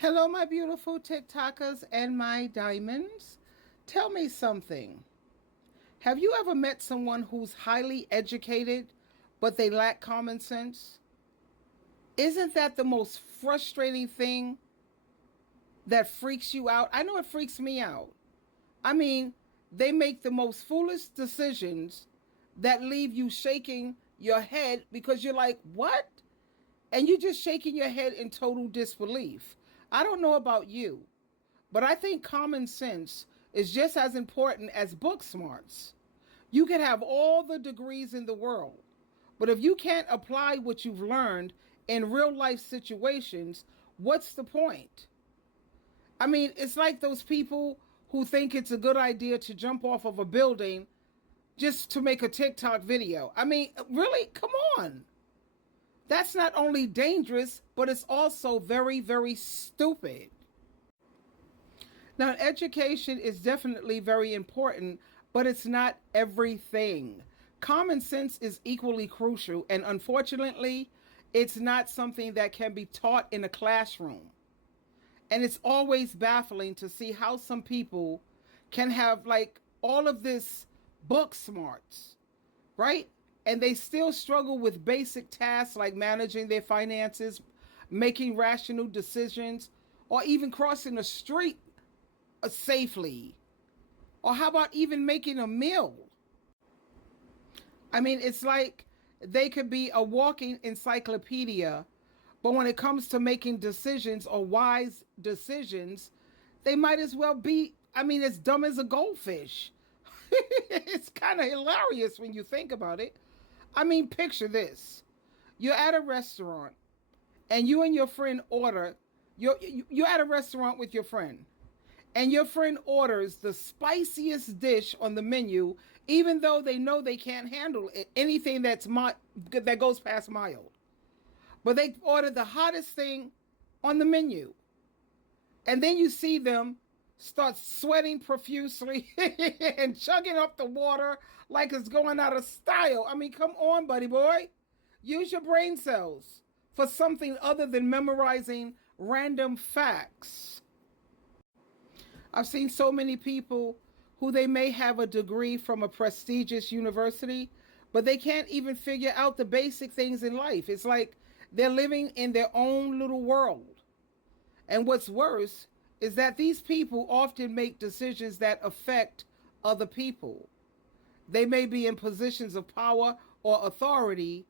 Hello, my beautiful TikTokers and my diamonds. Tell me something. Have you ever met someone who's highly educated, but they lack common sense? Isn't that the most frustrating thing that freaks you out? I know it freaks me out. I mean, they make the most foolish decisions that leave you shaking your head because you're like, what? And you're just shaking your head in total disbelief. I don't know about you, but I think common sense is just as important as book smarts. You can have all the degrees in the world, but if you can't apply what you've learned in real life situations, what's the point? I mean, it's like those people who think it's a good idea to jump off of a building just to make a TikTok video. I mean, really? Come on. That's not only dangerous, but it's also very, very stupid. Now, education is definitely very important, but it's not everything. Common sense is equally crucial, and unfortunately, it's not something that can be taught in a classroom. And it's always baffling to see how some people can have like all of this book smarts, right? And they still struggle with basic tasks like managing their finances, making rational decisions, or even crossing a street safely. Or how about even making a meal? I mean, it's like they could be a walking encyclopedia, but when it comes to making decisions or wise decisions, they might as well be, I mean, as dumb as a goldfish. It's kind of hilarious when you think about it. I mean, picture this. You're at a restaurant and you and your friend order, you're at a restaurant with your friend, and your friend orders the spiciest dish on the menu, even though they know they can't handle anything that goes past mild. But they order the hottest thing on the menu. And then you see them start sweating profusely and chugging up the water like it's going out of style. I mean, come on, buddy boy. Use your brain cells for something other than memorizing random facts. I've seen so many people who they may have a degree from a prestigious university, but they can't even figure out the basic things in life. It's like they're living in their own little world. And what's worse is that these people often make decisions that affect other people. They may be in positions of power or authority,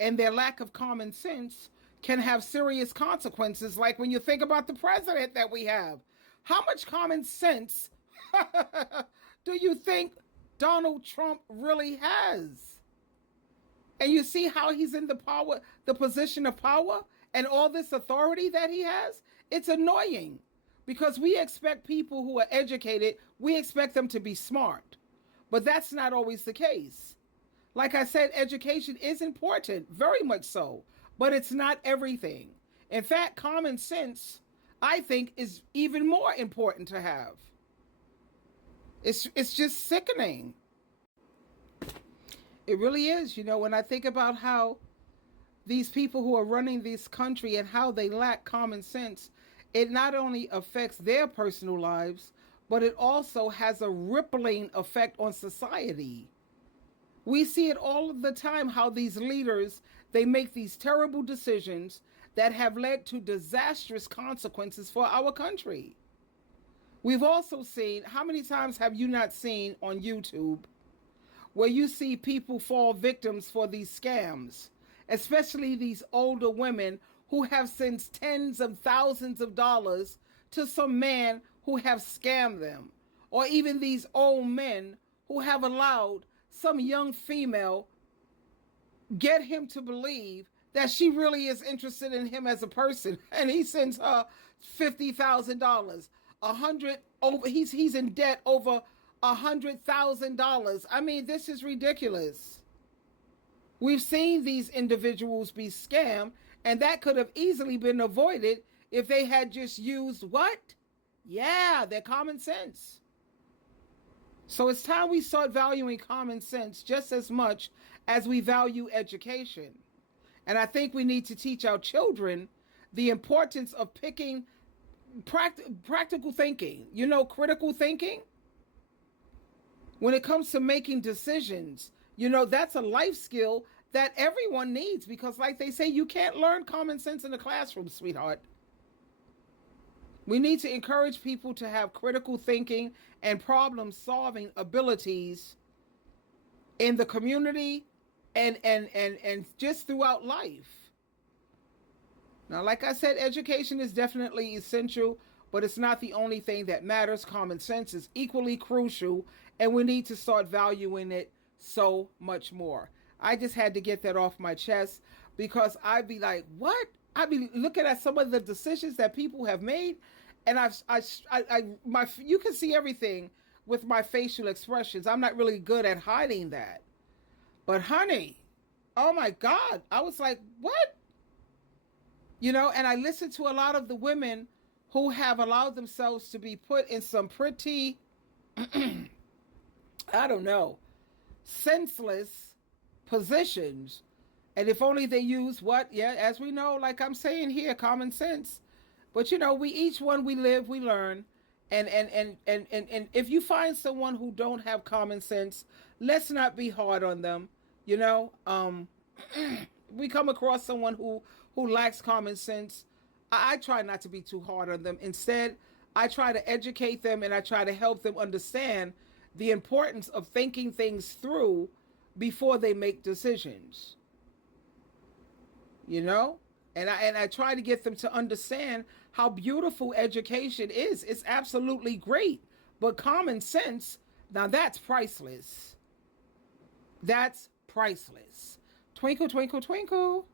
and their lack of common sense can have serious consequences, like when you think about the president that we have. How much common sense do you think Donald Trump really has? And you see how he's in the position of power and all this authority that he has? It's annoying because we expect people who are educated, we expect them to be smart. But that's not always the case. Like I said, education is important, very much so, but it's not everything. In fact, common sense, I think, is even more important to have. It's just sickening. It really is. You know, when I think about how these people who are running this country and how they lack common sense, it not only affects their personal lives, but it also has a rippling effect on society. We see it all of the time, how these leaders, they make these terrible decisions that have led to disastrous consequences for our country. We've also seen, how many times have you not seen on YouTube where you see people fall victims for these scams, especially these older women who have sent tens of thousands of dollars to some man who have scammed them, or even these old men who have allowed some young female get him to believe that she really is interested in him as a person, and he sends her $50,000, he's in debt over $100,000. I mean, this is ridiculous. We've seen these individuals be scammed, and that could have easily been avoided if they had just used what? Yeah, their common sense. So it's time we start valuing common sense just as much as we value education. And I think we need to teach our children the importance of picking Practical thinking, critical thinking when it comes to making decisions. That's a life skill that everyone needs because, like they say, you can't learn common sense in the classroom, sweetheart. We need to encourage people to have critical thinking and problem solving abilities in the community and just throughout life. Now, like I said, education is definitely essential, but it's not the only thing that matters. Common sense is equally crucial, and we need to start valuing it so much more. I just had to get that off my chest because I'd be like, what? I'd be looking at some of the decisions that people have made, and you can see everything with my facial expressions. I'm not really good at hiding that. But honey, oh my God, I was like, what? And I listened to a lot of the women who have allowed themselves to be put in some pretty, I don't know, senseless positions. And if only they use what? Yeah, as we know, like I'm saying here, common sense. But we each one we live, we learn. And if you find someone who don't have common sense, let's not be hard on them. You know, um, we come across someone who lacks common sense. I try not to be too hard on them. Instead, I try to educate them and I try to help them understand the importance of thinking things through before they make decisions. You know, and I try to get them to understand how beautiful education is. It's absolutely great, but common sense, now that's priceless. That's priceless. Twinkle, twinkle, twinkle.